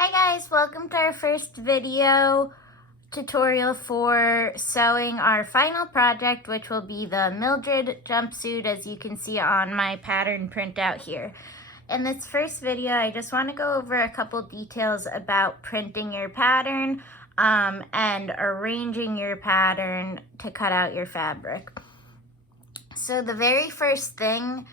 Hi guys, welcome to our first video tutorial for sewing our final project, which will be the Mildred jumpsuit, as you can see on my pattern printout here. In this first video, I just want to go over a couple details about printing your pattern and arranging your pattern to cut out your fabric. So the very first thing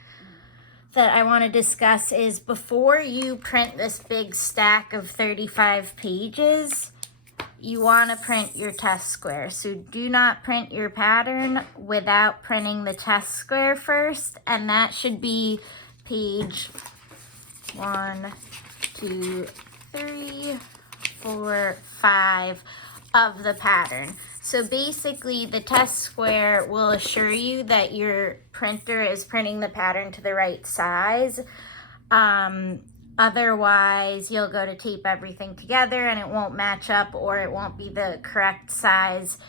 that I want to discuss is before you print this big stack of 35 pages, you want to print your test square. So do not print your pattern without printing the test square first, and that should be page 1, 2, 3, 4, 5 of the pattern. So basically, the test square will assure you that your printer is printing the pattern to the right size. Otherwise, you'll go to tape everything together and it won't match up, or it won't be the correct size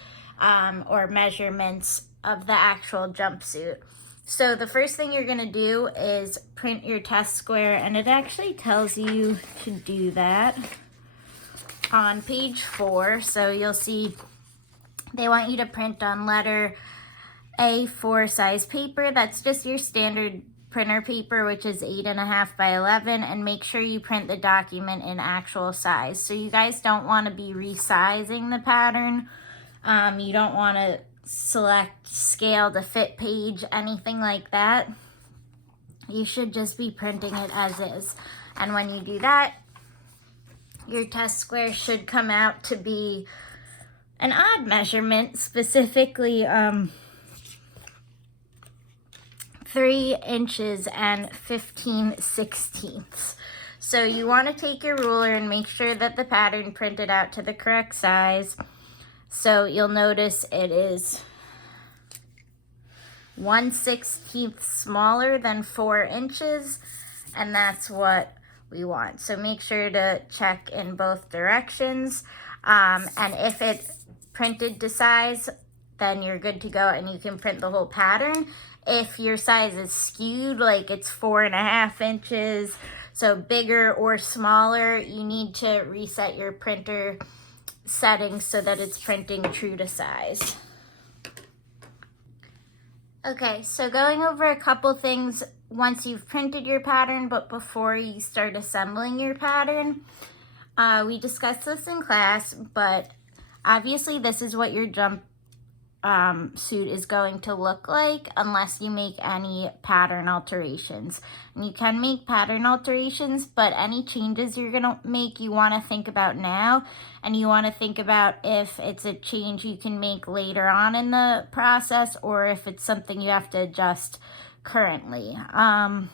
or measurements of the actual jumpsuit. So the first thing you're going to do is print your test square, and it actually tells you to do that on page 4. So you'll see they want you to print on letter A4 size paper. That's just your standard printer paper, which is 8.5 by 11, and make sure you print the document in actual size. So you guys don't want to be resizing the pattern. You don't want to select scale to fit page, anything like that. You should just be printing it as is. And when you do that, your test square should come out to be an odd measurement, specifically 3 inches and 15/16. So you want to take your ruler and make sure that the pattern printed out to the correct size. So you'll notice it is 1/16 smaller than 4 inches, and that's what we want. So make sure to check in both directions, and if it printed to size, then you're good to go and you can print the whole pattern. If your size is skewed, like it's 4.5 inches, so bigger or smaller, you need to reset your printer settings so that it's printing true to size. Okay, so going over a couple things once you've printed your pattern, but before you start assembling your pattern. We discussed this in class, but obviously this is what your jumpsuit is going to look like unless you make any pattern alterations. And you can make pattern alterations, but any changes you're gonna make, you wanna think about now, and you wanna think about if it's a change you can make later on in the process, or if it's something you have to adjust currently. And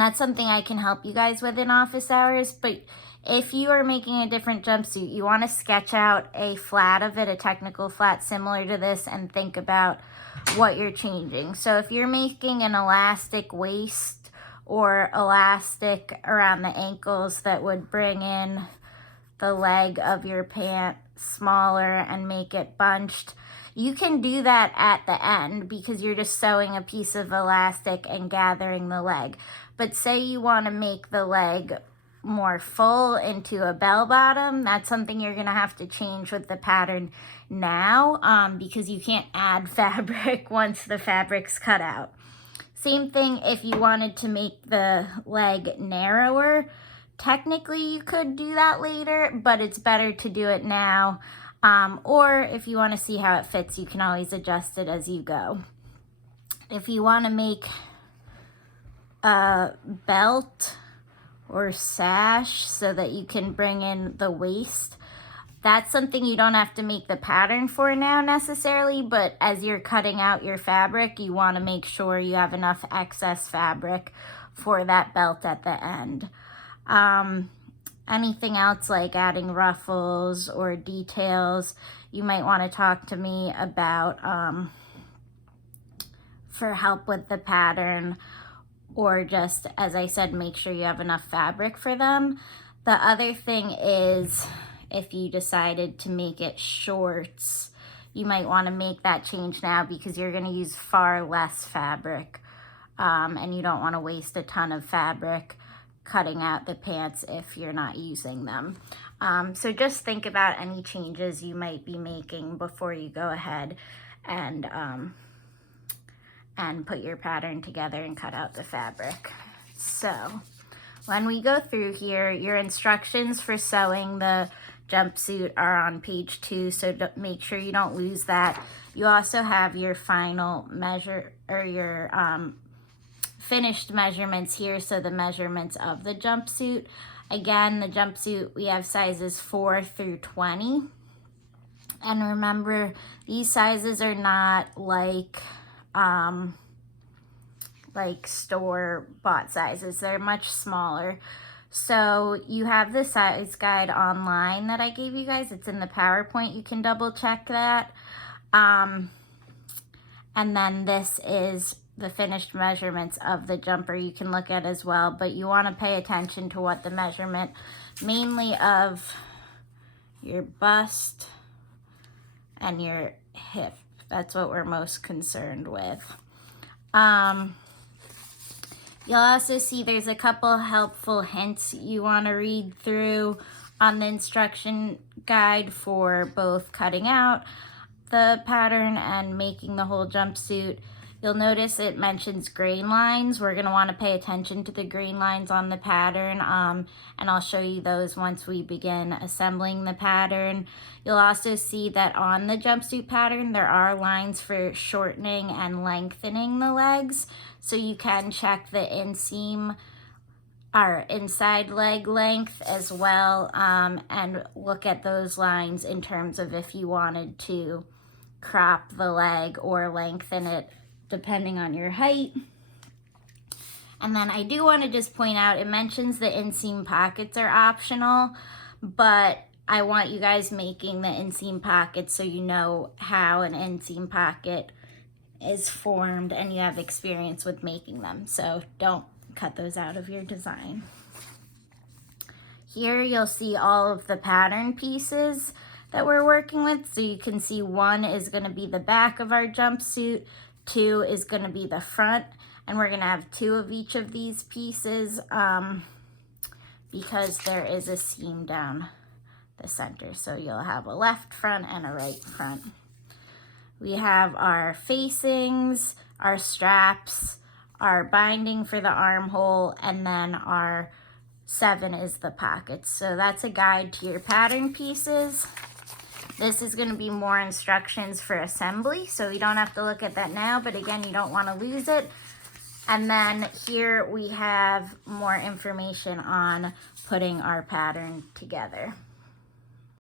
that's something I can help you guys with in office hours, but if you are making a different jumpsuit, you want to sketch out a flat of it, a technical flat similar to this, and think about what you're changing. So if you're making an elastic waist or elastic around the ankles that would bring in the leg of your pant smaller and make it bunched, you can do that at the end because you're just sewing a piece of elastic and gathering the leg. But say you want to make the leg more full into a bell bottom, that's something you're going to have to change with the pattern now, because you can't add fabric once the fabric's cut out. Same thing if you wanted to make the leg narrower. Technically you could do that later, but it's better to do it now. Or if you want to see how it fits, you can always adjust it as you go. If you want to make a belt or sash so that you can bring in the waist, that's something you don't have to make the pattern for now necessarily, but as you're cutting out your fabric, you want to make sure you have enough excess fabric for that belt at the end. Anything else like adding ruffles or details, you might want to talk to me about for help with the pattern, or just, as I said, make sure you have enough fabric for them. The other thing is, if you decided to make it shorts, you might want to make that change now because you're going to use far less fabric, and you don't want to waste a ton of fabric cutting out the pants if you're not using them. So just think about any changes you might be making before you go ahead and put your pattern together and cut out the fabric. So when we go through here, your instructions for sewing the jumpsuit are on page 2, so make sure you don't lose that. You also have your final measure, or your finished measurements here, so the measurements of the jumpsuit. Again, the jumpsuit, we have sizes 4 through 20. And remember, these sizes are not like store-bought sizes. They're much smaller. So you have the size guide online that I gave you guys. It's in the PowerPoint. You can double check that. And then this is the finished measurements of the jumper you can look at as well. But you want to pay attention to what the measurement mainly of your bust and your hip. That's what we're most concerned with. You'll also see there's a couple helpful hints you want to read through on the instruction guide for both cutting out the pattern and making the whole jumpsuit. You'll notice it mentions grain lines. We're going to want to pay attention to the grain lines on the pattern, and I'll show you those once we begin assembling the pattern. You'll also see that on the jumpsuit pattern, there are lines for shortening and lengthening the legs, so you can check the inseam or inside leg length as well, and look at those lines in terms of if you wanted to crop the leg or lengthen it depending on your height. And then I do want to just point out, it mentions the inseam pockets are optional, but I want you guys making the inseam pockets so you know how an inseam pocket is formed and you have experience with making them. So don't cut those out of your design. Here you'll see all of the pattern pieces that we're working with. So you can see 1 is going to be the back of our jumpsuit, 2 is going to be the front, and we're going to have 2 of each of these pieces because there is a seam down the center. So you'll have a left front and a right front. We have our facings, our straps, our binding for the armhole, and then our 7 is the pockets. So that's a guide to your pattern pieces. This is going to be more instructions for assembly, so you don't have to look at that now, but again, you don't want to lose it. And then here we have more information on putting our pattern together.